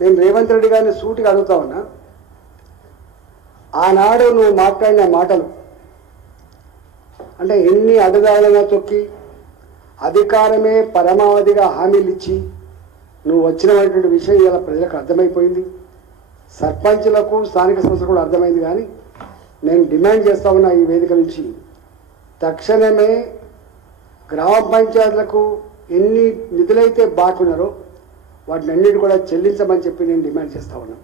నేను రేవంత్ రెడ్డి గారిని సూటిగా అడుగుతా ఉన్నా, ఆనాడు నువ్వు మాట్లాడిన మాటలు అంటే ఎన్ని అడుగాలుగా తొక్కి అధికారమే పరమావధిగా హామీలు ఇచ్చి నువ్వు వచ్చినటువంటి విషయం ఇలా ప్రజలకు అర్థమైపోయింది, సర్పంచులకు స్థానిక సంస్థలకు కూడా అర్థమైంది. కానీ నేను డిమాండ్ చేస్తా ఉన్నా ఈ వేదిక నుంచి, తక్షణమే గ్రామ పంచాయతీలకు ఎన్ని నిధులైతే బాకున్నారో వాటిని అన్నిటి కూడా చెల్లించమని చెప్పి నేను డిమాండ్ చేస్తా ఉన్నాను.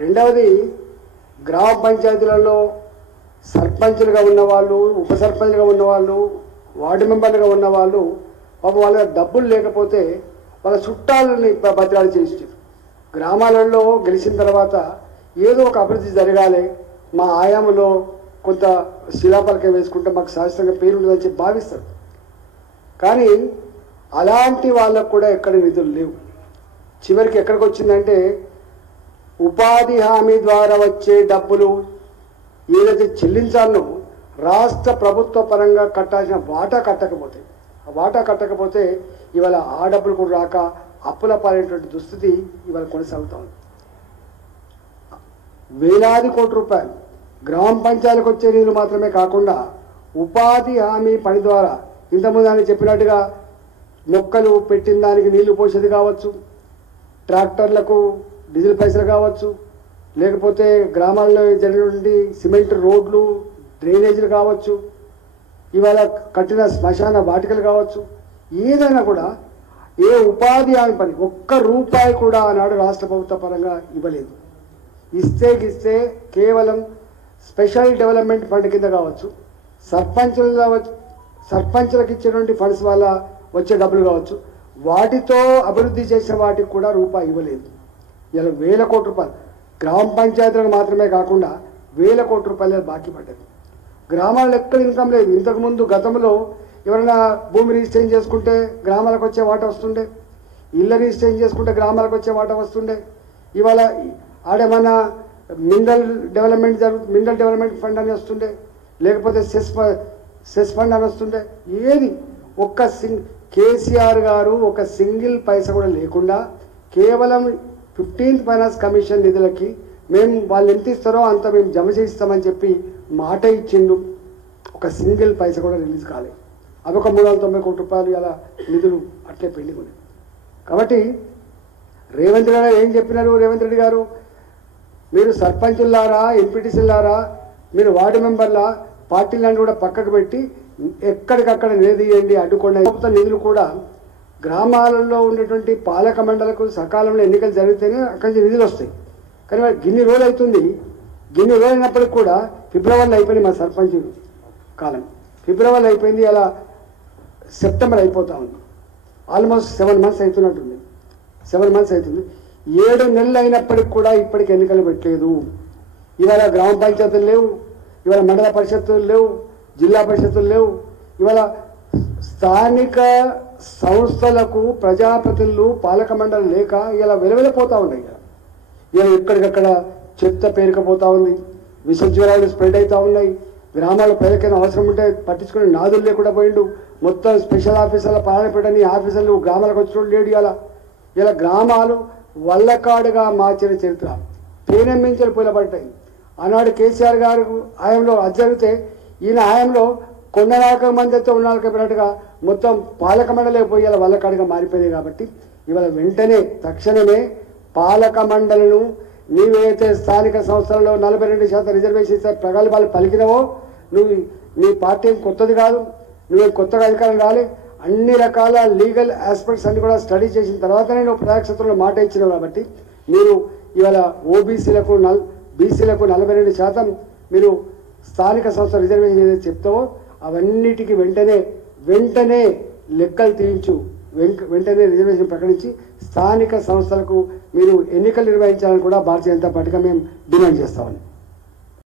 రెండవది, గ్రామ పంచాయతీలలో సర్పంచులుగా ఉన్నవాళ్ళు, ఉప సర్పంచ్లుగా ఉన్నవాళ్ళు, వార్డు మెంబర్లుగా ఉన్నవాళ్ళు పాపం వాళ్ళ డబ్బులు లేకపోతే వాళ్ళ చుట్టాలని బతిలాడి చేయించారు. గ్రామాలలో గెలిచిన తర్వాత ఏదో ఒక అభివృద్ధి జరగాలి, మా ఆయామంలో కొంత శిలాపలకం వేసుకుంటే మాకు శాశ్వతంగా పేరు ఉంటుందని చెప్పి భావిస్తారు. కానీ అలాంటి వాళ్ళకు కూడా ఎక్కడ నిధులు లేవు. చివరికి ఎక్కడికి వచ్చిందంటే ఉపాధి హామీ ద్వారా వచ్చే డబ్బులు ఏదైతే చెల్లించాలో రాష్ట్ర ప్రభుత్వ పరంగా కట్టాల్సిన వాటా కట్టకపోతే, ఆ వాటా కట్టకపోతే ఇవాళ ఆ డబ్బులు కూడా రాక అప్పుల పాలైనటువంటి దుస్థితి ఇవాళ కొనసాగుతూ ఉంది. వేలాది కోట్ల రూపాయలు గ్రామ పంచాయతీలకు వచ్చే నిధులు మాత్రమే కాకుండా ఉపాధి హామీ పని ద్వారా ఇంతకుముందు ఆయన చెప్పినట్టుగా మొక్కలు పెట్టిన దానికి నీళ్లు పోసేది కావచ్చు, ట్రాక్టర్లకు డీజిల్ పైసలు కావచ్చు, లేకపోతే గ్రామాల్లో జరిగినటువంటి సిమెంట్ రోడ్లు డ్రైనేజీలు కావచ్చు, ఇవాళ కట్టిన శ్మశాన వాటికలు కావచ్చు, ఏదైనా కూడా ఏ ఉపాధి హామీ పని ఒక్క రూపాయి కూడా ఆనాడు రాష్ట్ర ప్రభుత్వ పరంగా ఇవ్వలేదు. ఇస్తే కేవలం స్పెషల్ డెవలప్మెంట్ ఫండ్ కింద కావచ్చు, సర్పంచులకు ఇచ్చేటువంటి ఫండ్స్ వల్ల వచ్చే డబ్బులు కావచ్చు, వాటితో అభివృద్ధి చేసిన వాటికి కూడా రూపాయి ఇవ్వలేదు. ఇలా వేల కోట్ల రూపాయలు గ్రామ పంచాయతీలకు మాత్రమే కాకుండా వేల కోట్ల రూపాయలు బాకీ పడ్డది. గ్రామాల్లో ఎక్కడ ఇన్కమ్ లేదు. ఇంతకుముందు గతంలో ఎవరైనా భూమి రిజిస్ట్రేషన్ చేసుకుంటే గ్రామాలకు వచ్చే వాటా వస్తుండే, ఇళ్ళ రిజిస్ట్రేషన్ చేసుకుంటే గ్రామాలకు వచ్చే వాటా వస్తుండే. ఇవాళ ఆడేమన్నా మినరల్ డెవలప్మెంట్ ఫండ్ అని వస్తుండే, లేకపోతే సెస్ ఫండ్ అని వస్తుండే. ఏది ఒక్క కేసీఆర్ గారు ఒక సింగిల్ పైసా కూడా లేకుండా కేవలం 15th ఫైనాన్స్ కమిషన్ నిధులకి మేము వాళ్ళు ఎంత ఇస్తారో అంత మేము జమ చేయిస్తామని చెప్పి మాట ఇచ్చిండు. ఒక సింగిల్ పైసా కూడా రిలీజ్ కాలేదు. అవి ఒక 390 కోట్ల రూపాయలు ఇలా నిధులు అట్లే పెండింగ్ ఉన్నాయి. కాబట్టి రేవంత్ గారు ఏం చెప్పినారు? రేవంత్ రెడ్డి గారు, మీరు సర్పంచులారా, ఎంపీటీసీలారా, మీరు వార్డు మెంబర్ల పార్టీలను కూడా పక్కకు పెట్టి ఎక్కడికక్కడ నిలదీయండి, అడ్డుకోండి. ప్రభుత్వ నిధులు కూడా గ్రామాలలో ఉండేటువంటి పాలక మండలకు సకాలంలో ఎన్నికలు జరిగితేనే అక్కడి నుంచి నిధులు వస్తాయి. కానీ మరి గిన్ని రోజులు అవుతుంది, గిన్ని రోజులు అయినప్పటికి కూడా ఫిబ్రవరిలో అయిపోయింది మా సర్పంచ్ కాలం. ఫిబ్రవరిలో అయిపోయింది, అలా సెప్టెంబర్ అయిపోతా ఉంది. Almost 7 months అవుతున్నట్టుంది. 7 months అవుతుంది. 7 నెలలు అయినప్పటికి కూడా ఇప్పటికి ఎన్నికలు పెట్టలేదు. ఇవాళ గ్రామ పంచాయతీలు లేవు, ఇవాళ మండల పరిషత్తులు లేవు, జిల్లా పరిషత్తులు లేవు. ఇవాళ స్థానిక సంస్థలకు ప్రజాప్రతినిధులు పాలక మండలి లేక ఇలా వెలవెలపోతూ ఉన్నాయి. ఇలా ఎక్కడికక్కడ చెత్త పేరుకపోతూ ఉంది, విష జ్వరాలు స్ప్రెడ్ అవుతూ ఉన్నాయి. గ్రామాల ప్రజలకైనా అవసరం ఉంటే పట్టించుకునే నాదులు లేకుండా పోయిండు. మొత్తం స్పెషల్ ఆఫీసర్ల పాలన పెట్టని ఆఫీసర్లు గ్రామాలకు వచ్చినోడు లేడు. ఇలా గ్రామాలు వల్లకాడుగా మార్చిన చరిత్ర పేనెమ్మించలు పూలపడ్డాయి. ఆనాడు కేసీఆర్ గారు హయాంలో అది జరిగితే ఈయన హయాంలో కొండనాక మందితో ఉన్నాళ్ళకపోయినట్టుగా మొత్తం పాలక మండలే పోయి ఇలా వల్లకాడుగా మారిపోయింది. కాబట్టి ఇవాళ వెంటనే తక్షణమే పాలక మండలను నీవైతే స్థానిక సంస్థలలో 42% రిజర్వేషన్ ప్రగల్భాలు పలికినవో, నీ పార్టీ కొత్తది కాదు, నువ్వేం కొత్తగా అధికారం రాలే, అన్ని రకాల లీగల్ ఆస్పెక్ట్స్ అన్ని కూడా స్టడీ చేసిన తర్వాతనే నువ్వు ప్రజాక్షేత్రంలో మాట ఇచ్చినావు. కాబట్టి మీరు ఇవాళ ఓబీసీలకు బీసీలకు 42% మీరు స్థానిక సంస్థ రిజర్వేషన్ ఏదైతే చెప్తావో అవన్నిటికీ వెంటనే లెక్కలు తీయించు, వెంటనే రిజర్వేషన్ ప్రకటించి స్థానిక సంస్థలకు మీరు ఎన్నికలు నిర్వహించాలని కూడా భారతీయ జనతా పార్టీగా మేము డిమాండ్ చేస్తామని.